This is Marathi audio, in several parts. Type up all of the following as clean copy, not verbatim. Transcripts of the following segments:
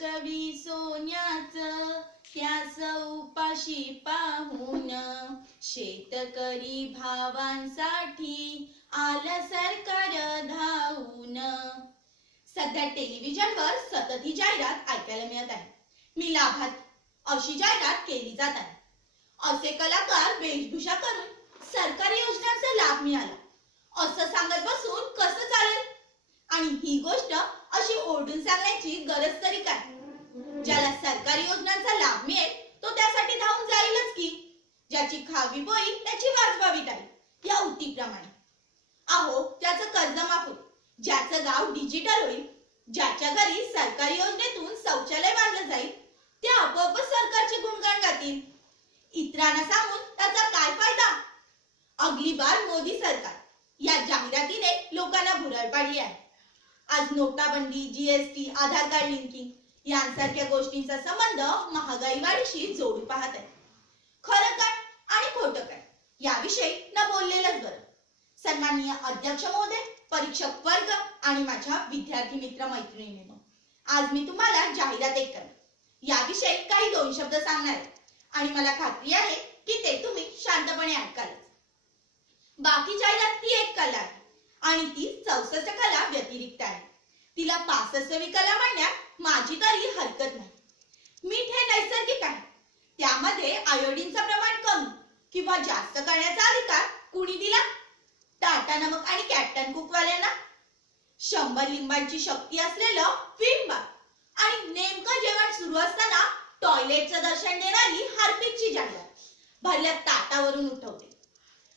कवी सोन्याचं त्यास उपाशी पाहून शेतकरी भावांसाठी आलं सरकार धावून। सध्या टेलिव्हिजनवर सतत ही जाहिरात ऐकायला मिळत आहे। मी लाभात अशी जाहिरात केली जात आहे। असे कलाकार वेशभूषा करून सरकारी योजनांचा लाभ मिळाला असं सांगत बसून कसं चालेल? आणि ही गोष्ट अशी ओरडून सांगण्याची गरज तरी काय? ज्याला सरकारी योजनांचा लाभ मिळेल तो त्यासाठी धावून जाईलच की। ज्याची खावी पोळी त्याची वाजवावी टाळी या उक्तीप्रमाणे। अहो, ज्याचं कर्ज माफ होईल, ज्याचं गाव डिजिटल होईल, ज्याच्या घरी सरकारी योजनेतून शौचालय बांधलं जाईल, ते आपोआपच सरकारचे गुणगान गातील। इतरांना सांगून त्याचा काय फायदा? अगली बार मोदी सरकार या जाहिरातीने लोकांना भुरळ पाडली आहे। आज नोटाबंदी, जीएसटी, आधार कार्ड लिंकिंग यांसारख्या गोष्टींचा संबंध महागाई वाढीशी जोडून पाहत आहे। खरं काय आणि खोटं काय याविषयी न बोललेलंच बरं। सन्माननीय अध्यक्ष महोदय, परीक्षक वर्ग आणि माझ्या विद्यार्थी मित्र मैत्रिणींनो, आज मी तुम्हाला जाहिरात एक याविषयी काही दोन शब्द सांगणार आहे आणि मला खात्री आहे की ते तुम्ही शांतपणे ऐकाल। बाकी जाहिरात ही एक कला आहे आणि ती 64 कला व्यतिरिक्त आहे। तिला 65वी कला म्हणण्यात माझी तरी हरकत नाही। मीठ हे नैसर्गिक आहे, त्यामध्ये आयोडीनचं प्रमाण कमी किंवा जास्त करण्याचा अधिकार कुणी दिला? टाटा नमक आणि कॅप्टन कुक वाल्यांना। 100 लिंबांची शक्ती असलेलं विम बार आणि नेमकं जेवण सुरू असताना टॉयलेटचं दर्शन देणारी हार्पिकची जाहिरात भरल्या ताटावरून उठवते।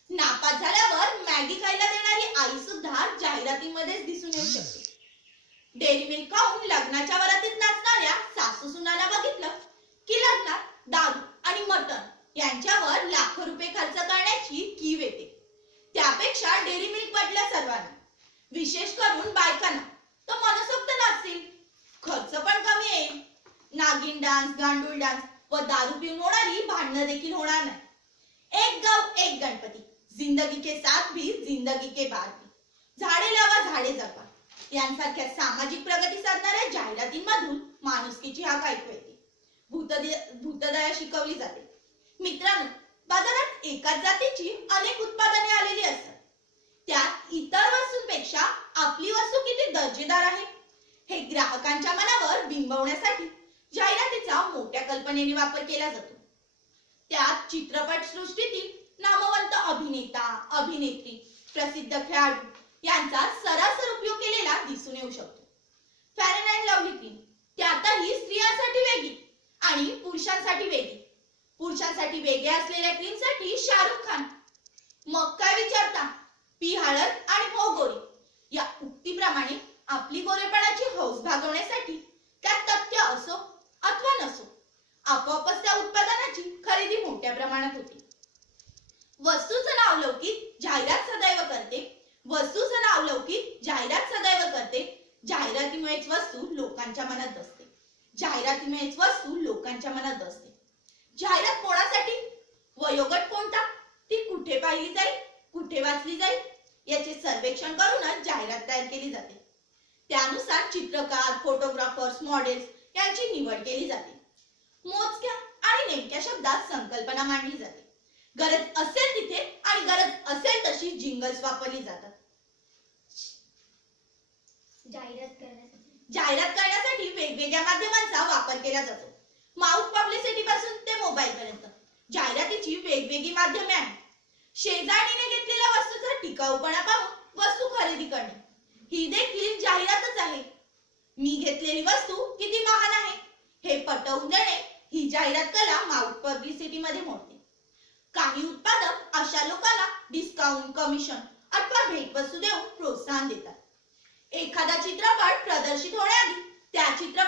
नापास झाल्यावर मॅगी खायला देणारी आई सुद्धा जाहिरातीमध्येच दिसून येऊ शकते। डेअरी मिल्क खाऊन लग्नाच्या वरातीत नाचणाऱ्या सासू सुनांना बघितलं की लग्नात दारू आणि मटण यांच्यावर लाखो रुपये खर्च करण्याची कीव येते। त्यापेक्षा डेअरी मिल्क वाटल्या सर्वांना, विशेष करून बायकांना, तर मनसोक्त नाचतील, खर्च पण कमी येईल। नागिन डान्स, गांडूळ डान्स व दारू पिऊन होणारी भांडणं देखील होणार नाही। एक गाव एक गणपती, जिंदगी के साथ भी जिंदगी के बाद भी, झाडे लावा झाडे जगवा यांसारख्या सामाजिक प्रगती साधणाऱ्या जाहिरातींमधून माणुसकीची हाक ऐकू येते, भूतदया शिकवली जाते। मित्रांनो, बाजारात एकाच जातीची अनेक उत्पादने आलेली असतात, त्यात इतर वस्तूंपेक्षा आपली वस्तू किती दर्जेदार आहे हे ग्राहकांच्या मनावर बिंबवण्यासाठी जाहिरातीचा मोठ्या कल्पनेने वापर केला जातो। त्यात चित्रपट सृष्टीतील नामवंत अभिनेता, अभिनेत्री, प्रसिद्ध खेळाडू यांचा सरासर उपयोग केलेला दिसून येऊ शकतो। फेअर अँड लवली क्रीम, त्यातही स्त्रियांसाठी वेगळी आणि पुरुषांसाठी वेगळी। पुरुषांसाठी वेगळ्या असलेल्या क्रीमसाठी शाहरुख खान। मग काय विचारता? पी हळद आणि हो गोरी या उक्तीप्रमाणे आपली गोरेपणाची हौस भागवण्यासाठी त्यात तथ्य असो अथवा नसो, आपोआपच त्या उत्पादनाची खरेदी मोठ्या प्रमाणात होते। वस्तूचं नाव लौकिक, जाहिरात सदैव करते। वस्तूचं नाव लौकिक, जाहिरात सदैव करते। जाहिरातीमुळेच वस्तू लोकांच्या मनात बसते। जाहिरातीमुळेच वस्तू लोकांच्या मनात बसते। जाहिरात कोणासाठी? वयोगट कोणता? ती कुठे पाहिली जाईल, कुठे वाचली जाईल याचे सर्वेक्षण करूनच जाहिरात तयार केली जाते। त्यानुसार चित्रकार, फोटोग्राफर्स, मॉडेल्स यांची निवड केली जाते। मोजक्या आणि नेमक्या शब्दात संकल्पना मांडली जाते। गरज असेल तिथे आणि गरज असेल तशी जिंगल्स वापरली जातात। जाहिरात करण्यासाठी वेगवेगळ्या माध्यमांचा वापर केला जातो। माउथ पब्लिसिटी पासून ते मोबाईल पर्यंत जाहिरातीची वेगवेगळी माध्यमे आहेत। शेजारीने घेतलेल्या वस्तूचा टिकाऊपणा पाहून वस्तू खरेदी करणे ही देखील जाहिरातच आहे। मी घेतलेली वस्तू किती महान आहे हे पटवून देणे ही जाहिरात कला माउथ पब्लिसिटी मध्ये मोडते। काही उत्पादक अशा लोकांना डिस्काउंट, कमिशन अथवा भेटवस्तू देऊन प्रोत्साहन देतात। एखादा चित्रपट प्रदर्शित होण्याआधी त्या चित्रपट